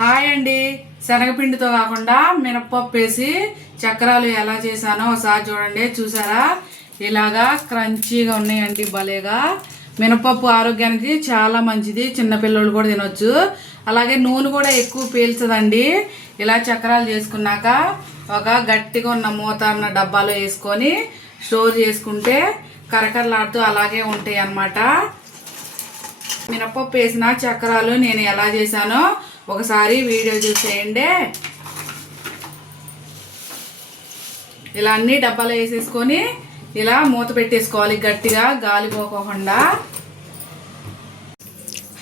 Hi అండి. శనగపిండితో కాకుండా మినప్పప్పు వేసి చక్రాలు ఎలా చేశానో ఒకసారి చూడండి. చూసారా? ఇలాగా క్రంచీగా ఉన్నాయండి భలేగా. మినపప్పు ఆరోగ్యానికి చాలా మంచిది. చిన్నపిల్లలు కూడా తినొచ్చు. అలాగే నూనె కూడా ఎక్కువ పీల్చదండి. ఇలా చక్రాలు చేసుకున్నాక ఒక గట్టిగా ఉన్న మూత ఉన్న డబ్బాలో వేసుకొని స్టోర్ చేసుకుంటే కరకరలాడుతూ అలాగే ఉంటాయి అన్నమాట మినపప్పు వేసిన చక్రాలు నేను ఎలా చేశానో ఒకసారి వీడియో చూసేయండి. ఇలా అన్ని డబ్బాలో వేసేసుకొని ఇలా మూత పెట్టేసుకోవాలి గట్టిగా గాలి పోకోకుండా.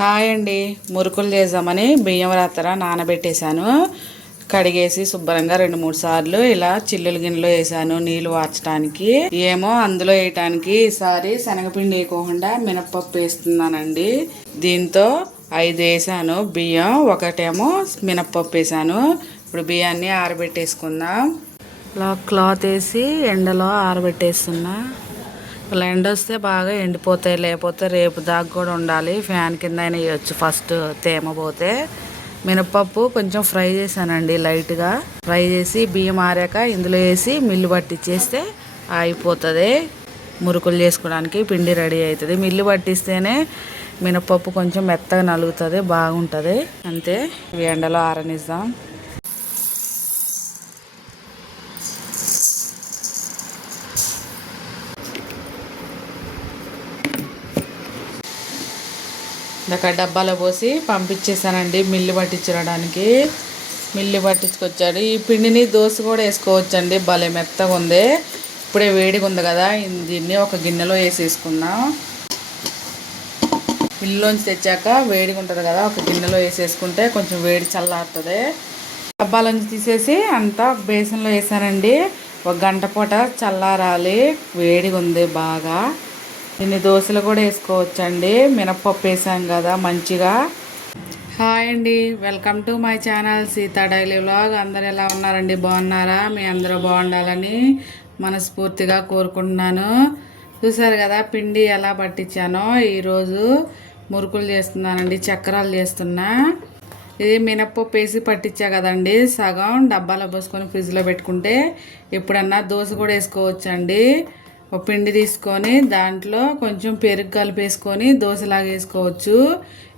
హాయ్ అండి మురుకులు చేద్దామని బియ్యం రాత్ర నానబెట్టేశాను. కడిగేసి శుభ్రంగా రెండు మూడు సార్లు ఇలా చిల్లుల గిన్నెలో వేసాను నీళ్ళు వార్చడానికి. ఏమో అందులో వేయటానికి ఈసారి శనగపిండి వేయకోకుండా మినప్పప్పు వేస్తున్నానండి. దీంతో ఐదు వేసాను బియ్యం ఒకటేమో మినప్పప్పు వేసాను ఇప్పుడు బియ్యాన్ని ఆరబెట్టేసుకుందాం. ఇలా క్లాత్ వేసి ఎండలో ఆరబెట్టేస్తున్నా. ఇలా ఎండ వస్తే బాగా ఎండిపోతాయి లేకపోతే రేపు దాకా కూడా ఉండాలి. ఫ్యాన్ కింద అయినా వేయచ్చు ఫస్ట్ తేమ పోతే. మినపప్పు కొంచెం ఫ్రై చేశానండి లైట్గా. ఫ్రై చేసి బియ్యం ఆరాక ఇందులో వేసి మిల్లు పట్టించేస్తే అయిపోతుంది మురుకులు చేసుకోవడానికి పిండి రెడీ అవుతుంది. మిల్లు పట్టిస్తేనే మినపప్పు కొంచెం మెత్తగా నలుగుతుంది బాగుంటుంది. అంతే ఇవి ఎండలో ఆరనిస్తాం ఇందాక డబ్బాలో పోసి పంపించేసానండి మిల్లు పట్టించడానికి. మిల్లు పట్టించుకొచ్చాడు. ఈ పిండిని దోశ కూడా వేసుకోవచ్చండి భలే మెత్తగా ఉంది ఇప్పుడే వేడిగా ఉంది కదా దీన్ని ఒక గిన్నెలో వేసేసుకుందాం. మిల్లులోంచి తెచ్చాక వేడిగా ఉంటుంది కదా ఒక గిన్నెలో వేసేసుకుంటే కొంచెం వేడి చల్లారుతుంది. డబ్బాలోంచి తీసేసి అంతా బేసన్లో వేసానండి. ఒక గంట పూట చల్లారాలి వేడిగా ఉంది బాగా. ఇన్ని దోశలు కూడా వేసుకోవచ్చండి. మినప్పప్పు వేసాం కదా మంచిగా. హాయ్ అండి welcome to my channel Sita daily vlog. అందరు ఎలా ఉన్నారండి? బాగున్నారా? మీ అందరూ బాగుండాలని మనస్ఫూర్తిగా కోరుకుంటున్నాను. చూసారు కదా పిండి ఎలా పట్టించానో. ఈరోజు మురుకులు చేస్తున్నానండి చక్రాలు చేస్తున్నా. ఇది మినప్పప్పు వేసి పట్టించా కదండి సగం డబ్బాలో పోసుకొని ఫ్రిడ్జ్లో పెట్టుకుంటే ఎప్పుడన్నా దోశ కూడా వేసుకోవచ్చండి. ఒక పిండి తీసుకొని దాంట్లో కొంచెం పెరుగు కలిపేసుకొని దోశలాగా వేసుకోవచ్చు.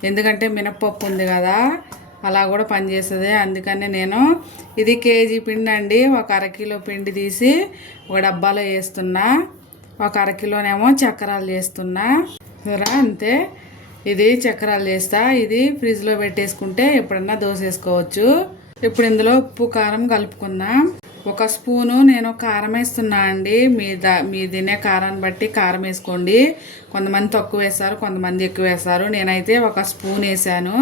ఎందుకంటే మినప్పప్పు ఉంది కదా అలా కూడా పనిచేస్తుంది. అందుకని నేను ఇది కేజీ పిండి అండి ఒక అరకిలో పిండి తీసి ఒక డబ్బాలో వేస్తున్నా. ఒక అరకిలోనేమో చక్రాలు చేస్తున్నా. చూరా అంతే. ఇది చక్రాలు చేస్తా ఇది ఫ్రిడ్జ్లో పెట్టేసుకుంటే ఎప్పుడన్నా దోశ వేసుకోవచ్చు ఇప్పుడు ఇందులో ఉప్పు కారం కలుపుకుందాం. ఒక స్పూను నేను కారం వేస్తున్నా అండి. మీ దా మీ తినే కారాన్ని బట్టి కారం వేసుకోండి. కొంతమంది తక్కువ వేస్తారు కొంతమంది ఎక్కువ వేస్తారు. నేనైతే ఒక స్పూన్ వేసాను.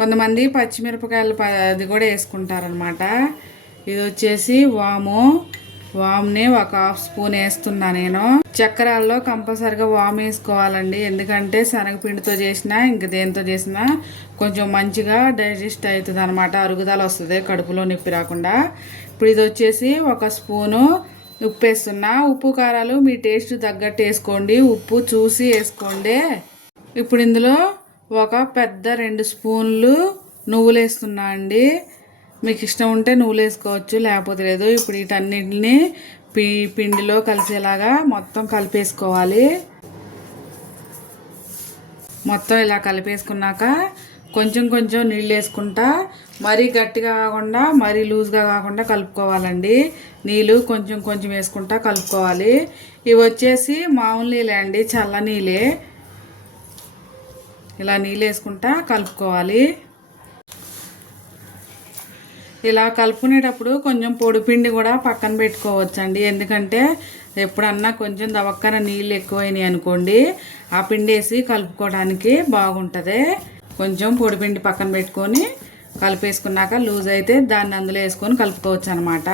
కొంతమంది పచ్చిమిరపకాయలు అది కూడా వేసుకుంటారనమాట ఇది వచ్చేసి వాము వామ్ని ఒక హాఫ్ స్పూన్ వేస్తున్నా నేను. చక్రాల్లో కంపల్సరిగా వామ్ వేసుకోవాలండి. ఎందుకంటే శనగపిండితో చేసినా ఇంక దేనితో చేసినా కొంచెం మంచిగా డైజెస్ట్ అవుతుంది అనమాట అరుగుదల వస్తుంది కడుపులో నొప్పి రాకుండా. ఇప్పుడు ఇది వచ్చేసి ఒక స్పూను ఉప్పు వేస్తున్నా. ఉప్పు కారాలు మీ టేస్ట్ తగ్గట్టు వేసుకోండి. ఉప్పు చూసి వేసుకోండి. ఇప్పుడు ఇందులో ఒక పెద్ద రెండు స్పూన్లు నువ్వులు వేస్తున్నా అండి. మీకు ఇష్టం ఉంటే నువ్వులు వేసుకోవచ్చు లేకపోతే లేదు. ఇప్పుడు వీటన్నిటిని పి పిండిలో కలిసేలాగా మొత్తం కలిపేసుకోవాలి. మొత్తం ఇలా కలిపేసుకున్నాక కొంచెం కొంచెం నీళ్ళు వేసుకుంటా మరీ గట్టిగా కాకుండా మరీ లూజ్గా కాకుండా కలుపుకోవాలండి. నీళ్ళు కొంచెం కొంచెం వేసుకుంటా కలుపుకోవాలి. ఇవి వచ్చేసి మామూలు నీళ్ళే అండి చల్ల నీళ్ళే. ఇలా నీళ్ళు వేసుకుంటా కలుపుకోవాలి. ఇలా కలుపుకునేటప్పుడు కొంచెం పొడిపిండి కూడా పక్కన పెట్టుకోవచ్చండి. ఎందుకంటే ఎప్పుడన్నా కొంచెం దవక్కన నీళ్ళు ఎక్కువైనాయి అనుకోండి ఆ పిండి వేసి కలుపుకోవడానికి బాగుంటుంది. కొంచెం పొడిపిండి పక్కన పెట్టుకొని కలిపేసుకున్నాక లూజ్ అయితే దాన్ని అందులో వేసుకొని కలుపుకోవచ్చు అనమాట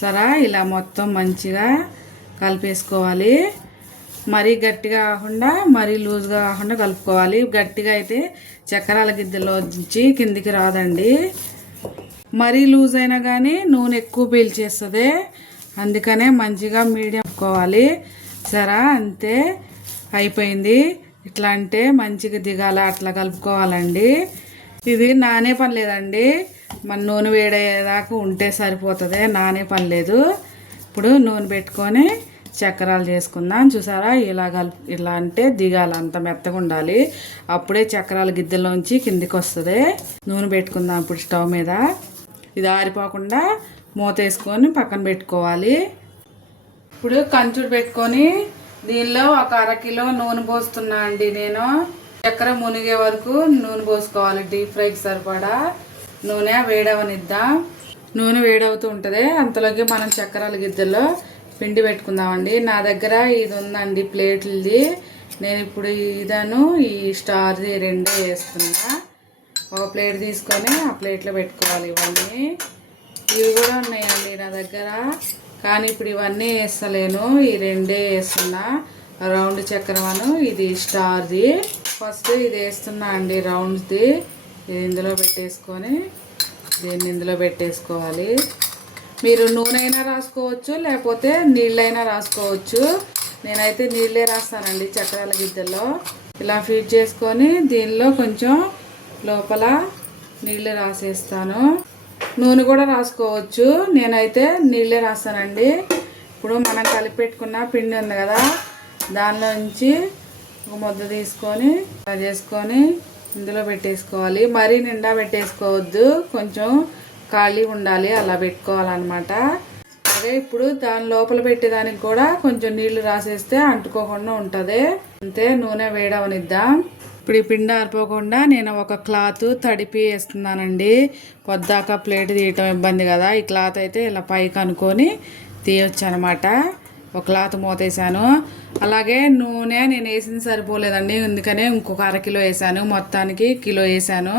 సరే ఇలా మొత్తం మంచిగా కలిపేసుకోవాలి. మరీ గట్టిగా కాకుండా మరీ లూజ్గా కాకుండా కలుపుకోవాలి. గట్టిగా అయితే చక్రాల గిద్దెలో నుంచి కిందికి రాదండి. మరీ లూజ్ అయినా కానీ నూనె ఎక్కువ పీల్చేస్తుంది అందుకనే మంచిగా మీడియం కోవాలి సరా అంతే అయిపోయింది. ఇట్లా అంటే మంచిగా దిగాల అట్లా కలుపుకోవాలండి. ఇది నానే పని లేదండి. మన నూనె వేడయ్యేదాకా ఉంటే సరిపోతుంది నానే పని లేదు. ఇప్పుడు నూనె పెట్టుకొని చక్రాలు చేసుకుందాం. చూసారా? ఇలా కలుపు ఇలా అంటే దిగాలి అంత మెత్తగా ఉండాలి. అప్పుడే చక్రాలు గిద్దెలోంచి కిందికి వస్తుంది నూనె పెట్టుకుందాం ఇప్పుడు స్టవ్ మీద. ఇది ఆరిపోకుండా మూత వేసుకొని పక్కన పెట్టుకోవాలి. ఇప్పుడు కంచుడు పెట్టుకొని దీనిలో ఒక అరకిలో నూనె పోస్తున్నా అండి నేను. చక్కెర మునిగే వరకు నూనె పోసుకోవాలి డీప్ ఫ్రైకి సరిపడా. నూనె వేడవనిద్దాం. నూనె వేడవుతూ ఉంటుంది. అంతలోకి మనం చక్కెరల గిద్దెలో పిండి పెట్టుకుందామండి. నా దగ్గర ఇది ఉందండి ప్లేట్లది. నేను ఇప్పుడు ఇదను ఈ స్టార్ది రెండే వేస్తున్నా. ఒక ప్లేట్ తీసుకొని ఆ ప్లేట్లో పెట్టుకోవాలి ఇవన్నీ. ఇవి కూడా ఉన్నాయండి నా దగ్గర. కానీ ఇప్పుడు ఇవన్నీ వేస్తలేను. ఈ రెండే వేస్తున్నా. రౌండ్ చక్రమను ఇది స్టార్ది. ఫస్ట్ ఇది వేస్తున్నా అండి రౌండ్ది. ఇది ఇందులో పెట్టేసుకొని దీన్ని ఇందులో పెట్టేసుకోవాలి. మీరు నూనె అయినా రాసుకోవచ్చు లేకపోతే నీళ్ళైనా రాసుకోవచ్చు. నేనైతే నీళ్ళే రాస్తానండి చక్రాల గిద్దెల్లో. ఇలా ఫీడ్ చేసుకొని దీనిలో కొంచెం లోపల నీళ్ళు రాసేస్తాను. నూనె కూడా రాసుకోవచ్చు. నేనైతే నీళ్ళే రాస్తానండి. ఇప్పుడు మనం కలిపెట్టుకున్న పిండి ఉంది కదా దానిలో నుంచి ఒక ముద్ద తీసుకొని ఇలా చేసుకొని ఇందులో పెట్టేసుకోవాలి. మరీ నిండా పెట్టేసుకోవద్దు. కొంచెం ఖాళీ ఉండాలి అలా పెట్టుకోవాలన్నమాట. అదే ఇప్పుడు దాని లోపల పెట్టేదానికి కూడా కొంచెం నీళ్ళు రాసేస్తే అంటుకోకుండా ఉంటుంది. అంతే నూనె వేడవనిద్దాం. ఇప్పుడు ఈ పిండి ఆరిపోకుండా నేను ఒక క్లాత్ తడిపి వేస్తున్నానండి. పొద్దాక ప్లేట్ తీయటం ఇబ్బంది కదా. ఈ క్లాత్ అయితే ఇలా పైకి అనుకొని తీయొచ్చు అనమాట ఒక క్లాత్ మూతేసాను అలాగే నూనె నేను వేసింది సరిపోలేదండి. అందుకనే ఇంకొక అరకిలో వేసాను మొత్తానికి కిలో వేసాను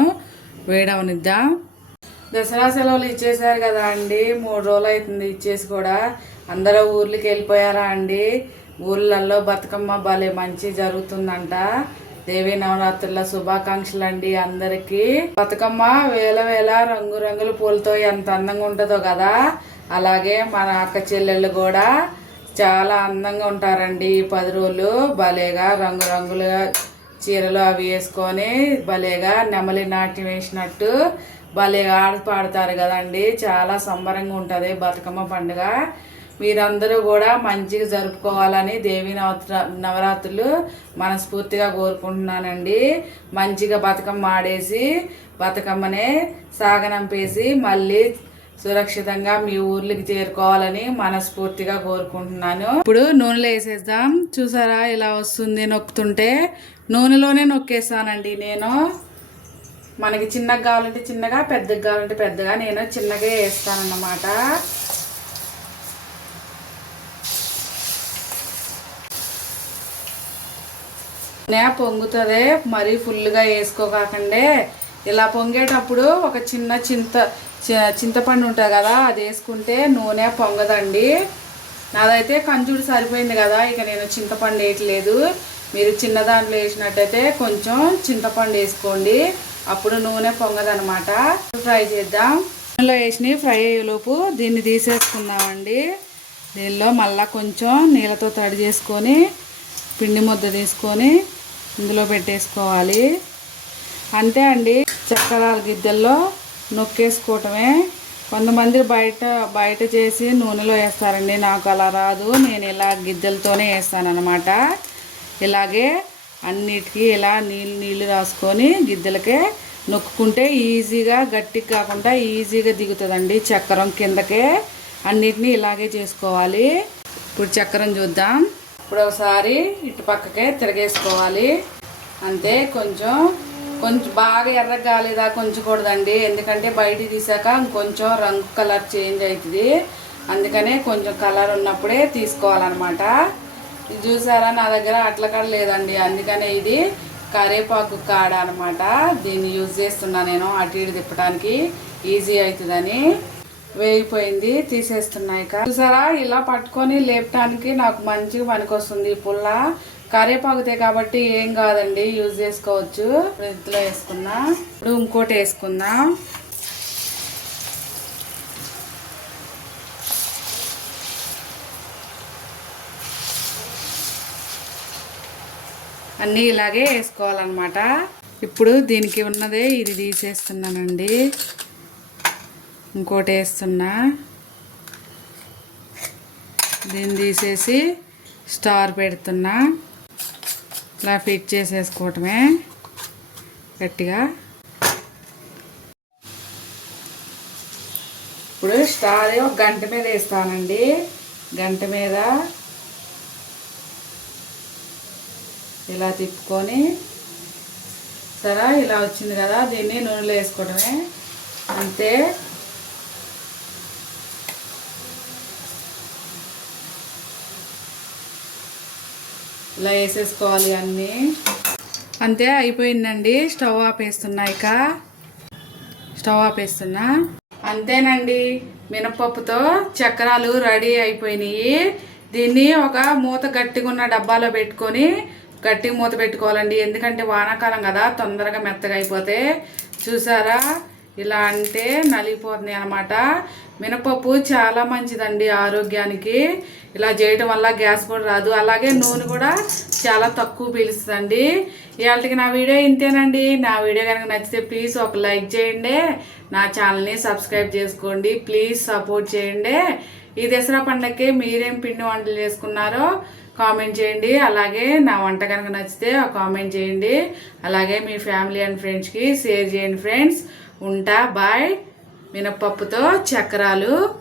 వేయడవనిద్దాం దసరా సెలవులు ఇచ్చేసారు కదా అండి. మూడు రోజులు అవుతుంది ఇచ్చేసి కూడా. అందరూ ఊర్లకి వెళ్ళిపోయారా అండి? ఊర్లలో బతుకమ్మ భలే మంచి జరుగుతుందంట. దేవి నవరాత్రుల శుభాకాంక్షలు అండి అందరికి. బతుకమ్మ వేల వేల రంగు రంగుల పూలతో ఎంత అందంగా ఉంటుందో కదా. అలాగే మన అక్క చెల్లెళ్ళు కూడా చాలా అందంగా ఉంటారండి ఈ పది రోజులు. భలేగా రంగు చీరలు అవి వేసుకొని భలేగా నెమలి నాట్యం వేసినట్టు భలేగా ఆడపాడతారు కదండి. చాలా సంబరంగా ఉంటుంది బతుకమ్మ పండుగ. మీరందరూ కూడా మంచిగా జరుపుకోవాలని దేవి నవత్ర నవరాత్రులు మనస్ఫూర్తిగా కోరుకుంటున్నానండి. మంచిగా బతుకమ్మ ఆడేసి బతుకమ్మనే సాగనంపేసి మళ్ళీ సురక్షితంగా మీ ఊర్లకి చేరుకోవాలని మనస్ఫూర్తిగా కోరుకుంటున్నాను. ఇప్పుడు నూనెలో వేసేద్దాం. చూసారా ఇలా వస్తుంది నొక్కుతుంటే. నూనెలోనే నొక్కేసానండి నేను. మనకి చిన్నగా కావాలంటే చిన్నగా పెద్దగా కావాలంటే పెద్దగా. నేను చిన్నగా వేస్తానన్నమాట. నే పొంగుతుంది మరీ ఫుల్గా వేసుకోకాకండే. ఇలా పొంగేటప్పుడు ఒక చిన్న చింత చింతపండు ఉంటుంది కదా అది వేసుకుంటే నూనె పొంగదండి. నాదైతే కంచుడు సరిపోయింది కదా ఇక నేను చింతపండు వేయట్లేదు. మీరు చిన్న దాంట్లో వేసినట్టయితే కొంచెం చింతపండు వేసుకోండి. అప్పుడు నూనె పొంగదనమాట. ఫ్రై చేద్దాం. నూనెలో వేసి ఫ్రై అయ్యేలోపు దీన్ని తీసేసుకుందామండి. దీనిలో మళ్ళీ కొంచెం నీళ్ళతో తడి చేసుకొని పిండి ముద్ద తీసుకొని ఇందులో పెట్టేసుకోవాలి. అంతే అండి చక్రాల గిద్దెల్లో నొక్కేసుకోవటమే. కొంతమంది బయట బయట చేసి నూనెలో వేస్తారండి. నాకు అలా రాదు. నేను ఇలా గిద్దెలతోనే వేస్తానమాట ఇలాగే అన్నిటికీ ఇలా నీళ్ళు నీళ్ళు రాసుకొని గిద్దెలకే నొక్కుంటే ఈజీగా గట్టిగా కాకుండా ఈజీగా దిగుతుందండి చక్రం కిందకే. అన్నిటినీ ఇలాగే చేసుకోవాలి. ఇప్పుడు చక్రం చూద్దాం. ఇప్పుడు ఒకసారి ఇటు పక్కకే తిరగేసుకోవాలి. అంతే కొంచెం కొంచెం బాగా ఎర్రగా కాలేదా కొంచకూడదండి. ఎందుకంటే బయట తీసాక ఇంకొంచెం రంగు కలర్ చేంజ్ అవుతుంది అందుకనే కొంచెం కలర్ ఉన్నప్పుడే తీసుకోవాలన్నమాట. ఇది చూసారా? నా దగ్గర అట్ల కాడ లేదండి. అందుకనే ఇది కరేపాకు కాడ అనమాట దీన్ని యూజ్ చేస్తున్నా నేను అటు ఇటు తిప్పడానికి ఈజీ అవుతుందని. వేగిపోయింది తీసేస్తున్నాయి చూసారా ఇలా పట్టుకొని లేపటానికి నాకు మంచిగా పనికొస్తుంది ఈ పుల్ల. కరేపాకుతే కాబట్టి ఏం కాదండి యూజ్ చేసుకోవచ్చు. ఇంట్లో వేసుకున్నా. ఇప్పుడు ఇంకోటి వేసుకుందాం అన్నీ ఇలాగే వేసుకోవాలన్నమాట. ఇప్పుడు దీనికి ఉన్నదే ఇది తీసేస్తున్నానండి. ఇంకోటి వేస్తున్నా. దీన్ని తీసేసి స్టార్ పెడుతున్నా. ఇలా ఫిట్ చేసేసుకోవటమే. గట్టిగా. ఇప్పుడు స్టార్ ఒక గంట మీద వేస్తానండి. గంట మీద ఇలా తిప్పుకొని. సరే ఇలా వచ్చింది కదా దీన్ని నూనెలో వేసుకోవడమే అంతే. ఇలా వేసేసుకోవాలి అన్నీ. అంతే అయిపోయిందండి. స్టవ్ ఆపేస్తున్నా ఇక. స్టవ్ ఆపేస్తున్నా. అంతేనండి. మినపప్పుతో చక్రాలు రెడీ అయిపోయినాయి. దీన్ని ఒక మూత గట్టిగా ఉన్న డబ్బాలో పెట్టుకొని గట్టిగా మూత పెట్టుకోవాలండి. ఎందుకంటే వానాకాలం కదా తొందరగా మెత్తగా అయిపోతే. చూసారా? ఇలా అంటే నలిగిపోతుంది అనమాట మినపప్పు చాలా మంచిదండి ఆరోగ్యానికి. ఇలా చేయడం వల్ల గ్యాస్ కూడా రాదు. అలాగే నూనె కూడా చాలా తక్కువ పీలుస్తుందండి. ఇవాళకి నా వీడియో ఇంతేనండి. నా వీడియో కనుక నచ్చితే ప్లీజ్ ఒక లైక్ చేయండి. నా ఛానల్ని సబ్స్క్రైబ్ చేసుకోండి. ప్లీజ్ సపోర్ట్ చేయండి. ఈ దసరా పండగకి మీరేం పిండి వంటలు చేసుకున్నారో కామెంట్ చేయండి. అలాగే నా వంట కనుక నచ్చితే కామెంట్ చేయండి. అలాగే మీ ఫ్యామిలీ అండ్ ఫ్రెండ్స్కి షేర్ చేయండి ఫ్రెండ్స్. ఉంటా. బాయ్. మినప్పప్పుతో చక్రాలు.